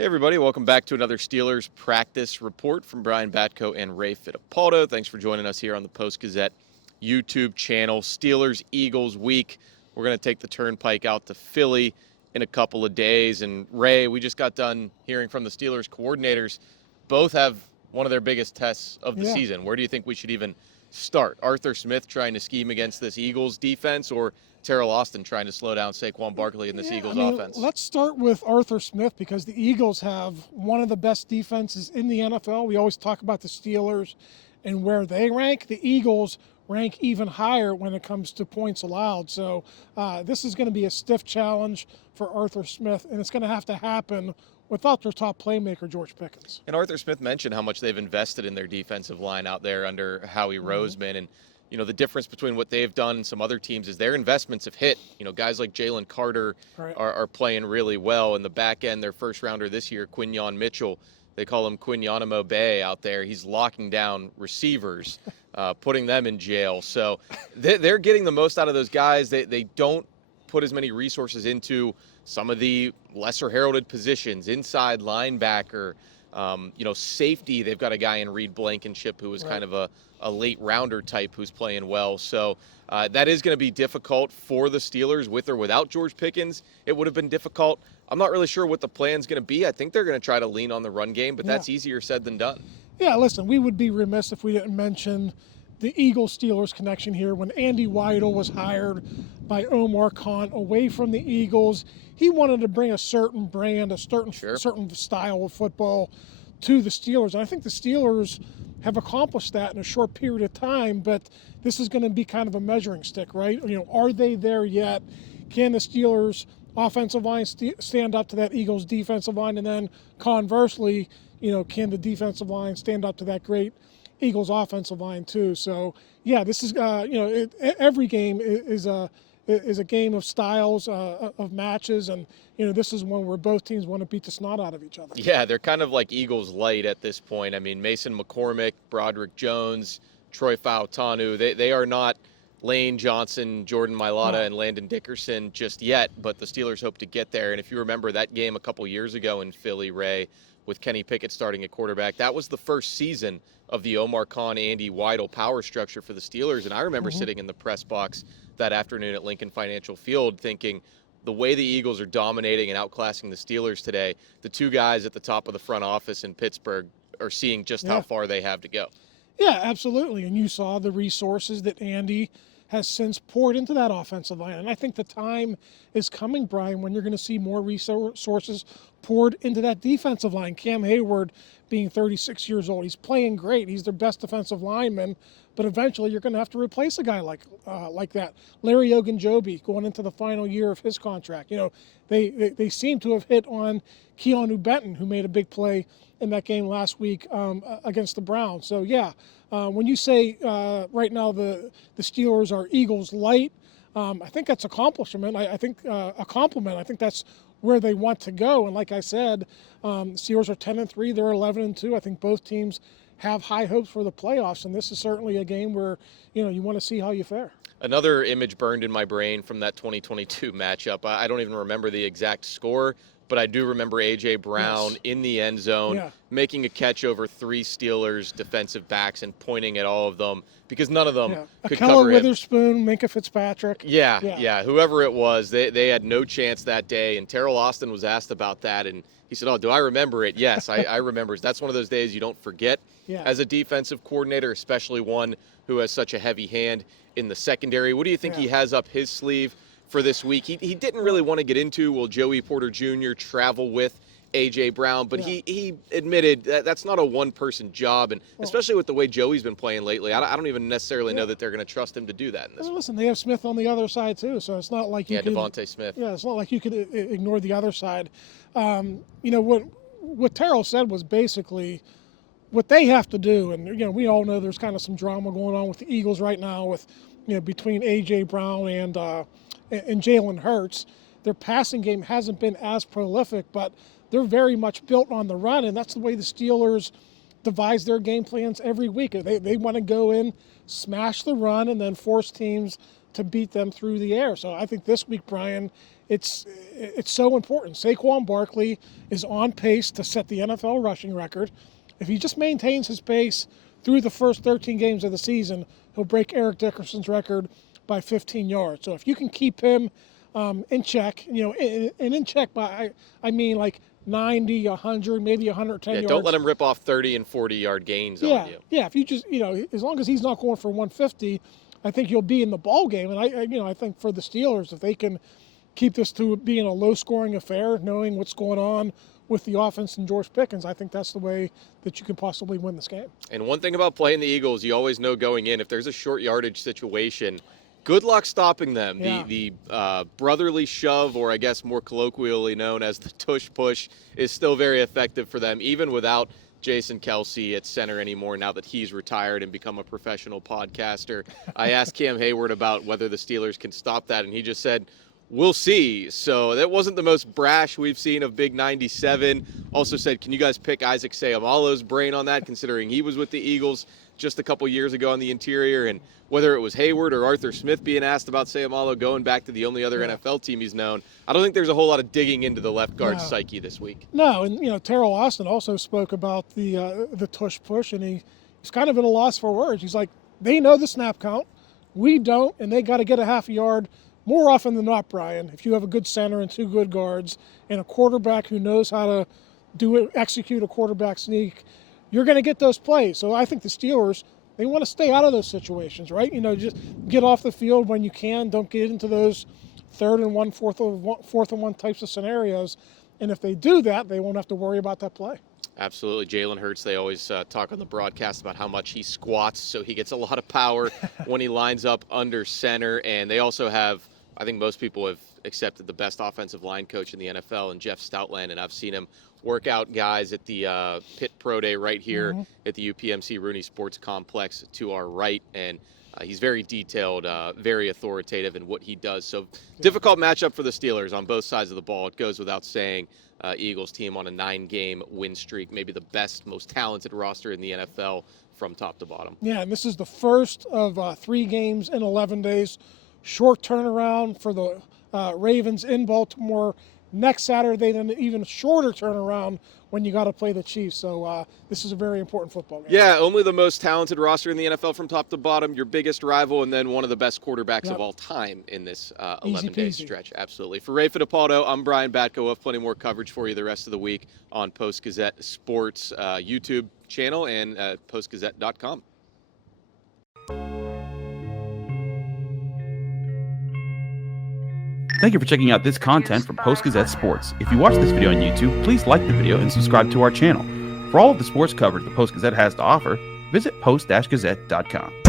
Hey everybody, welcome back to another Steelers practice report from Brian Batko and Ray Fittipaldo. Thanks for joining us here on the Post-Gazette YouTube channel. Steelers-Eagles week. We're going to take the turnpike out to Philly in a couple of days. And Ray, we just got done hearing from the Steelers coordinators. Both have one of their biggest tests of the season. Where do you think we should even start? Arthur Smith trying to scheme against this Eagles defense, or Teryl Austin trying to slow down Saquon Barkley in this Eagles offense? Let's start with Arthur Smith because the Eagles have one of the best defenses in the NFL. We always talk about the Steelers and where they rank. The Eagles rank even higher when it comes to points allowed. So this is going to be a stiff challenge for Arthur Smith, and it's going to happen without their top playmaker, George Pickens. And Arthur Smith mentioned how much they've invested in their defensive line out there under Howie Roseman. And you know, the difference between what they've done and some other teams is their investments have hit. You know, guys like Jalen Carter are playing really well. In the back end, their first rounder this year, Quinyon Mitchell, they call him Quinyonimo Bay out there. He's locking down receivers, putting them in jail. So they're getting the most out of those guys. They don't put as many resources into some of the lesser heralded positions, inside linebacker, safety. They've got a guy in Reed Blankenship who was kind of a late rounder type who's playing well. So that is going to be difficult for the Steelers with or without George Pickens. It would have been difficult. I'm not really sure what the plan's going to be. I think they're going to try to lean on the run game, but that's easier said than done. Yeah, listen, we would be remiss if we didn't mention the Eagles-Steelers connection here. When Andy Weidl was hired by Omar Khan away from the Eagles, he wanted to bring a certain brand, a certain style of football to the Steelers. And I think the Steelers have accomplished that in a short period of time, but this is going to be kind of a measuring stick, right? You know, are they there yet? Can the Steelers offensive line stand up to that Eagles defensive line? And then conversely, you know, can the defensive line stand up to that great Eagles offensive line too? So yeah, this is every game is a game of styles, of matches, and you know, this is one where both teams want to beat the snot out of each other. Yeah, they're kind of like Eagles light at this point. I mean, Mason McCormick, Broderick Jones, Troy Fautanu, they are not Lane Johnson, Jordan Mailata, and Landon Dickerson just yet, but the Steelers hope to get there. And if you remember that game a couple years ago in Philly, Ray, with Kenny Pickett starting at quarterback, that was the first season of the Omar Khan, Andy Weidl power structure for the Steelers. And I remember sitting in the press box that afternoon at Lincoln Financial Field thinking, the way the Eagles are dominating and outclassing the Steelers today, the two guys at the top of the front office in Pittsburgh are seeing just how far they have to go. Yeah, absolutely. And you saw the resources that Andy has since poured into that offensive line. And I think the time is coming, Brian, when you're going to see more resources poured into that defensive line. Cam Heyward being 36 years old, he's playing great. He's their best defensive lineman. But eventually you're going to have to replace a guy like that. Larry Ogunjobi going into the final year of his contract. You know, they seem to have hit on Keanu Benton, who made a big play in that game last week against the Browns. So, yeah, when you say right now the Steelers are Eagles light, I think that's a compliment. I think a compliment. I think that's where they want to go. And like I said, Steelers are 10-3. They're 11-2. I think both teams have high hopes for the playoffs, and this is certainly a game where, you know, you want to see how you fare. Another image burned in my brain from that 2022 matchup. I don't even remember the exact score, but I do remember A.J. Brown in the end zone making a catch over three Steelers defensive backs and pointing at all of them because none of them could cover him. Witherspoon, Minkah Fitzpatrick. Yeah. Whoever it was, they had no chance that day. And Teryl Austin was asked about that, and he said, "Oh, do I remember it?" Yes, I remember. That's one of those days you don't forget as a defensive coordinator, especially one who has such a heavy hand in the secondary. What do you think he has up his sleeve for this week? He didn't really want to get into, will Joey Porter Jr. travel with A.J. Brown, but he admitted that's not a one-person job, and especially with the way Joey's been playing lately, I don't even necessarily know that they're going to trust him to do that in this one. Listen, they have Smith on the other side, too, so it's not like you could... Devonta Smith. Yeah, it's not like you could ignore the other side. You know, what Teryl said was basically what they have to do, and, you know, we all know there's kind of some drama going on with the Eagles right now with, you know, between A.J. Brown and Jalen Hurts. Their passing game hasn't been as prolific, but they're very much built on the run, and that's the way the Steelers devise their game plans every week. They want to go in, smash the run, and then force teams to beat them through the air. So I think this week, Brian, it's so important. Saquon Barkley is on pace to set the NFL rushing record. If he just maintains his pace through the first 13 games of the season, he'll break Eric Dickerson's record by 15 yards. So if you can keep him in check, and in check by, I mean like 90, 100, maybe 110 yards. Don't let him rip off 30 and 40-yard gains on you. Yeah, if you just, as long as he's not going for 150, I think you'll be in the ball game. And I think for the Steelers, if they can keep this to being a low-scoring affair, knowing what's going on with the offense and George Pickens, I think that's the way that you can possibly win this game. And one thing about playing the Eagles, you always know going in, if there's a short yardage situation, good luck stopping them. Yeah. The brotherly shove, or I guess more colloquially known as the tush push, is still very effective for them, even without Jason Kelce at center anymore now that he's retired and become a professional podcaster. I asked Cam Heyward about whether the Steelers can stop that, and he just said, we'll see. So that wasn't the most brash we've seen of Big 97. Also said, can you guys pick Isaac Seumalo's brain on that, considering he was with the Eagles just a couple years ago on the interior, and whether it was Heyward or Arthur Smith being asked about Seumalo going back to the only other NFL team he's known, I don't think there's a whole lot of digging into the left guard's psyche this week. No, and Teryl Austin also spoke about the tush push, and he's kind of at a loss for words. He's like, they know the snap count, we don't, and they got to get a half a yard more often than not, Brian. If you have a good center and two good guards and a quarterback who knows how to execute a quarterback sneak, you're going to get those plays. So I think the Steelers, they want to stay out of those situations, right? Just get off the field when you can. Don't get into those 3rd and 1, 4th and 1 types of scenarios. And if they do that, they won't have to worry about that play. Absolutely. Jalen Hurts, they always talk on the broadcast about how much he squats, so he gets a lot of power when he lines up under center. And they also have, I think most people have accepted the best offensive line coach in the NFL, and Jeff Stoutland, and I've seen him work out guys at the Pitt Pro Day right here at the UPMC Rooney Sports Complex to our right, and he's very detailed, very authoritative in what he does. So difficult matchup for the Steelers on both sides of the ball. It goes without saying. Eagles team on a 9-game win streak, maybe the best, most talented roster in the NFL from top to bottom. Yeah, and this is the first of 3 games in 11 days. Short turnaround for the Ravens in Baltimore. Next Saturday, then even shorter turnaround when you got to play the Chiefs. So this is a very important football game. Yeah, only the most talented roster in the NFL from top to bottom, your biggest rival, and then one of the best quarterbacks of all time in this 11-day stretch. Absolutely. For Ray Fittipaldo, I'm Brian Batko. We'll have plenty more coverage for you the rest of the week on Post-Gazette Sports YouTube channel and postgazette.com. Thank you for checking out this content from Post-Gazette Sports. If you watch this video on YouTube, please like the video and subscribe to our channel. For all of the sports coverage the Post-Gazette has to offer, visit post-gazette.com.